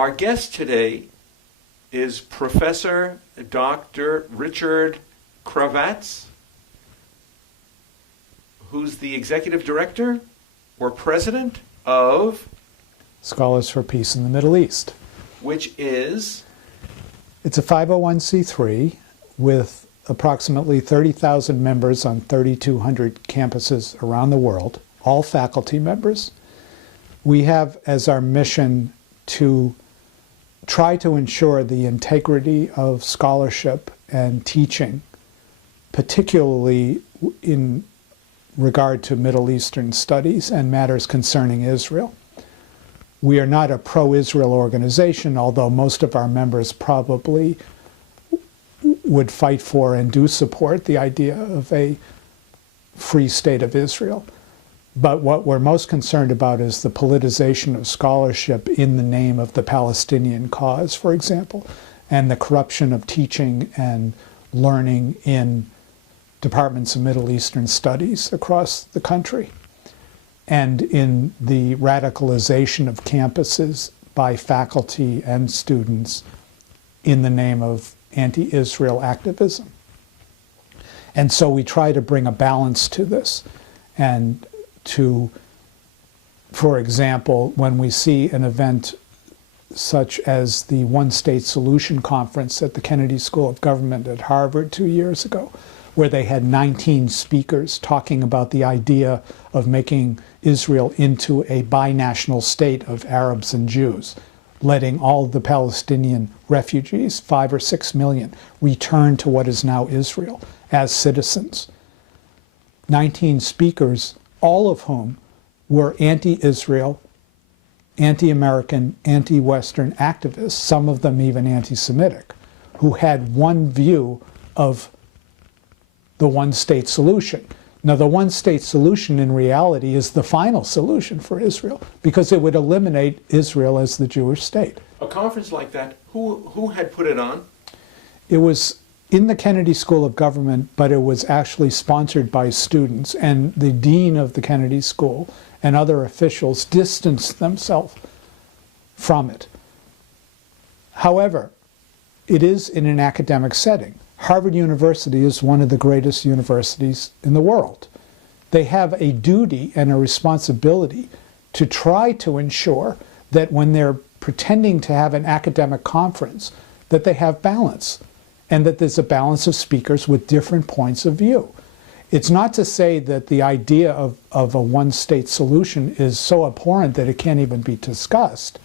Our guest today is Professor Dr. Richard Cravatts, who's the executive director or president of Scholars for Peace in the Middle East. Which is? It's a 501c3 with approximately 30,000 members on 3,200 campuses around the world, all faculty members. We have as our mission to try to ensure the integrity of scholarship and teaching, particularly in regard to Middle Eastern studies and matters concerning Israel. We are not a pro-Israel organization, although most of our members probably would fight for and do support the idea of a free state of Israel. But what we're most concerned about is the politicization of scholarship in the name of the Palestinian cause, for example, and the corruption of teaching and learning in departments of Middle Eastern studies across the country, and in the radicalization of campuses by faculty and students in the name of anti-Israel activism. And so we try to bring a balance to this, and to, for example, when we see an event such as the One State Solution Conference at the Kennedy School of Government at Harvard 2 years ago, where they had 19 speakers talking about the idea of making Israel into a binational state of Arabs and Jews, letting all the Palestinian refugees, 5 or 6 million, return to what is now Israel as citizens. 19 speakers, all of whom were anti-Israel, anti-American, anti-Western activists, some of them even anti-Semitic, who had one view of the one-state solution. Now, the one-state solution in reality is the final solution for Israel, because it would eliminate Israel as the Jewish state. A conference like that, who had put it on? It was in the Kennedy School of Government, but it was actually sponsored by students, and the dean of the Kennedy School and other officials distanced themselves from it. However, it is in an academic setting. Harvard University is one of the greatest universities in the world. They have a duty and a responsibility to try to ensure that when they're pretending to have an academic conference, that they have balance, and that there's a balance of speakers with different points of view. It's not to say that the idea of a one-state solution is so abhorrent that it can't even be discussed.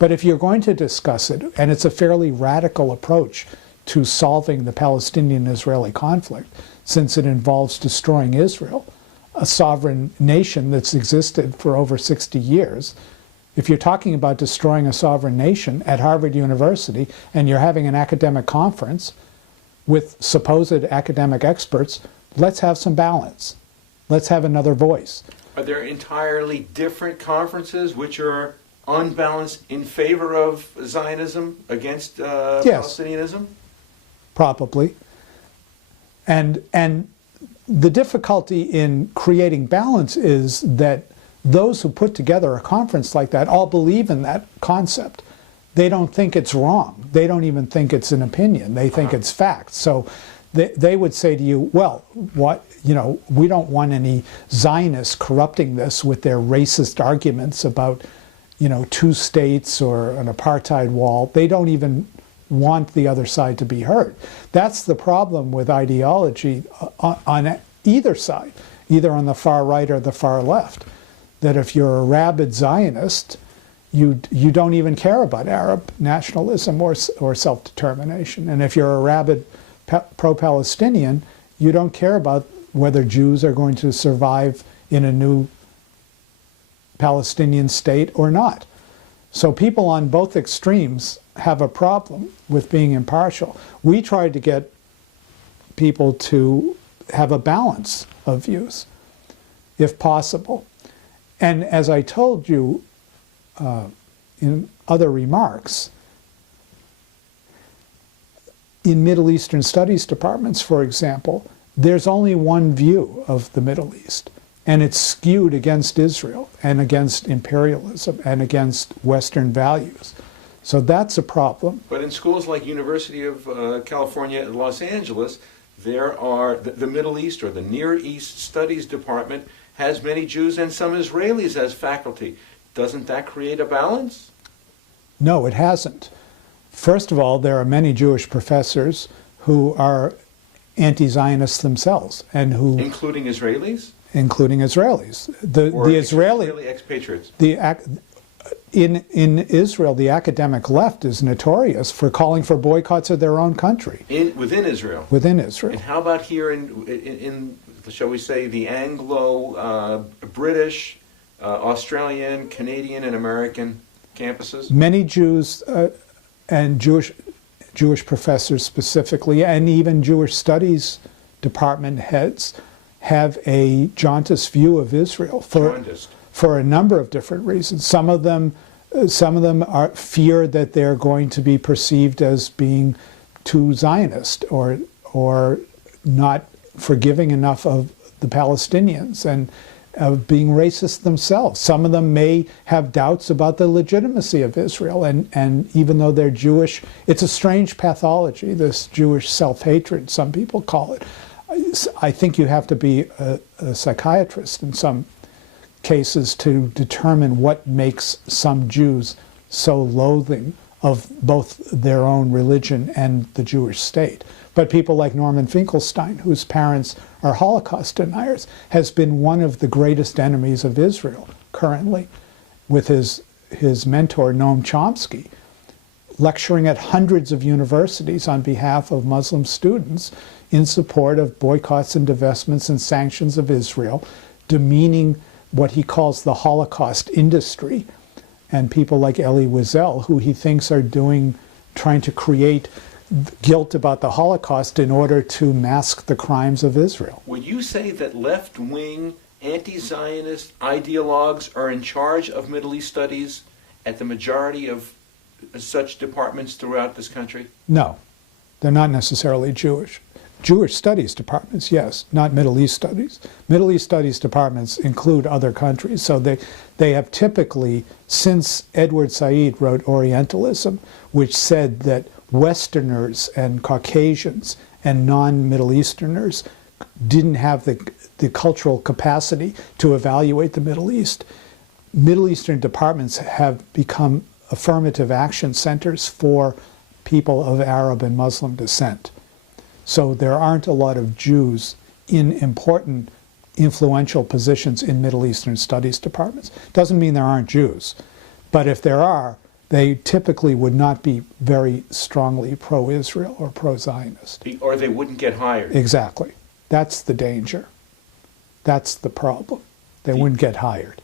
But if you're going to discuss it, and it's a fairly radical approach to solving the Palestinian-Israeli conflict, since it involves destroying Israel, a sovereign nation that's existed for over 60 years. If you're talking about destroying a sovereign nation at Harvard University, and you're having an academic conference with supposed academic experts, let's have some balance. Let's have another voice. Are there entirely different conferences which are unbalanced in favor of Zionism against Palestinianism? Probably. And the difficulty in creating balance is that those who put together a conference like that all believe in that concept. They don't think it's wrong. They don't even think it's an opinion. They think it's fact. So they would say to you, well, we don't want any Zionists corrupting this with their racist arguments about, two states or an apartheid wall. They don't even want the other side to be heard. That's the problem with ideology on either side, either on the far right or the far left. That if you're a rabid Zionist, you don't even care about Arab nationalism or self-determination. And if you're a rabid pro-Palestinian, you don't care about whether Jews are going to survive in a new Palestinian state or not. So people on both extremes have a problem with being impartial. We tried to get people to have a balance of views, if possible. And as I told you in other remarks, in Middle Eastern studies departments, for example, there's only one view of the Middle East, and it's skewed against Israel and against imperialism and against Western values. So that's a problem. But in schools like University of California at Los Angeles, there are the Middle East or the Near East Studies Department has many Jews and some Israelis as faculty. Doesn't that create a balance? No, it hasn't. First of all, there are many Jewish professors who are anti-Zionists themselves, and who including Israelis. Including Israelis. The Israeli expatriates. In Israel, the academic left is notorious for calling for boycotts of their own country. Within Israel. Within Israel. And how about here in shall we say, the Anglo, British, Australian, Canadian, and American campuses? Many Jews and Jewish professors specifically, and even Jewish studies department heads, have a jaundiced view of Israel for a number of different reasons. Some of them fear that they're going to be perceived as being too Zionist or not forgiving enough of the Palestinians, and of being racist themselves. Some of them may have doubts about the legitimacy of Israel, and even though they're Jewish, it's a strange pathology, this Jewish self-hatred, some people call it. I think you have to be a psychiatrist in some cases to determine what makes some Jews so loathing of both their own religion and the Jewish state. But people like Norman Finkelstein, whose parents are Holocaust deniers, has been one of the greatest enemies of Israel currently, with his mentor, Noam Chomsky, lecturing at hundreds of universities on behalf of Muslim students in support of boycotts and divestments and sanctions of Israel, demeaning what he calls the Holocaust industry, and people like Elie Wiesel, who he thinks are trying to create guilt about the Holocaust in order to mask the crimes of Israel. Would you say that left-wing, anti-Zionist ideologues are in charge of Middle East studies at the majority of such departments throughout this country? No, they're not necessarily Jewish. Jewish studies departments, yes, not Middle East studies. Middle East studies departments include other countries, so they have typically, since Edward Said wrote Orientalism, which said that Westerners and Caucasians and non-Middle Easterners didn't have the cultural capacity to evaluate the Middle East. Middle Eastern departments have become affirmative action centers for people of Arab and Muslim descent. So there aren't a lot of Jews in important, influential positions in Middle Eastern studies departments. Doesn't mean there aren't Jews, but if there are, they typically would not be very strongly pro-Israel or pro-Zionist. Or they wouldn't get hired. Exactly. That's the danger. That's the problem. They wouldn't get hired.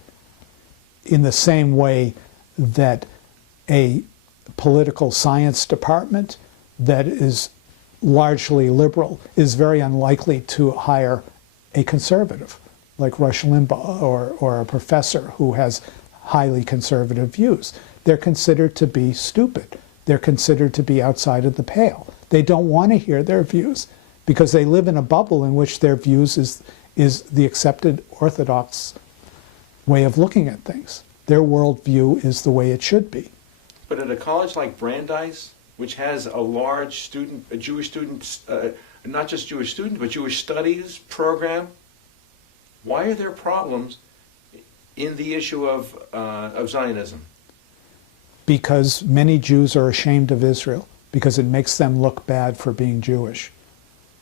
In the same way that a political science department that is largely liberal is very unlikely to hire a conservative like Rush Limbaugh or a professor who has highly conservative views. They're considered to be stupid. They're considered to be outside of the pale. They don't want to hear their views because they live in a bubble in which their views is the accepted orthodox way of looking at things. Their worldview is the way it should be. But at a college like Brandeis, which has a large Jewish student, not just Jewish student, but Jewish studies program, why are there problems in the issue of Zionism? Because many Jews are ashamed of Israel, because it makes them look bad for being Jewish,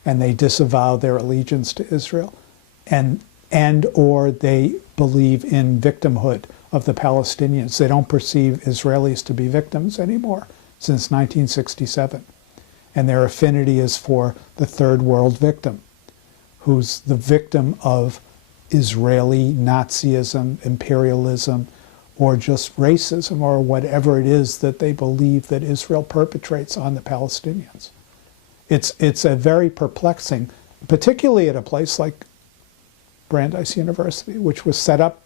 and they disavow their allegiance to Israel, and or they believe in victimhood of the Palestinians. They don't perceive Israelis to be victims anymore since 1967. And their affinity is for the third world victim, who's the victim of Israeli Nazism, imperialism, or just racism, or whatever it is that they believe that Israel perpetrates on the Palestinians. It's a very perplexing, particularly at a place like Brandeis University, which was set up,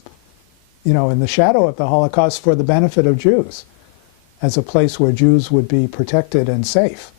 in the shadow of the Holocaust for the benefit of Jews, as a place where Jews would be protected and safe.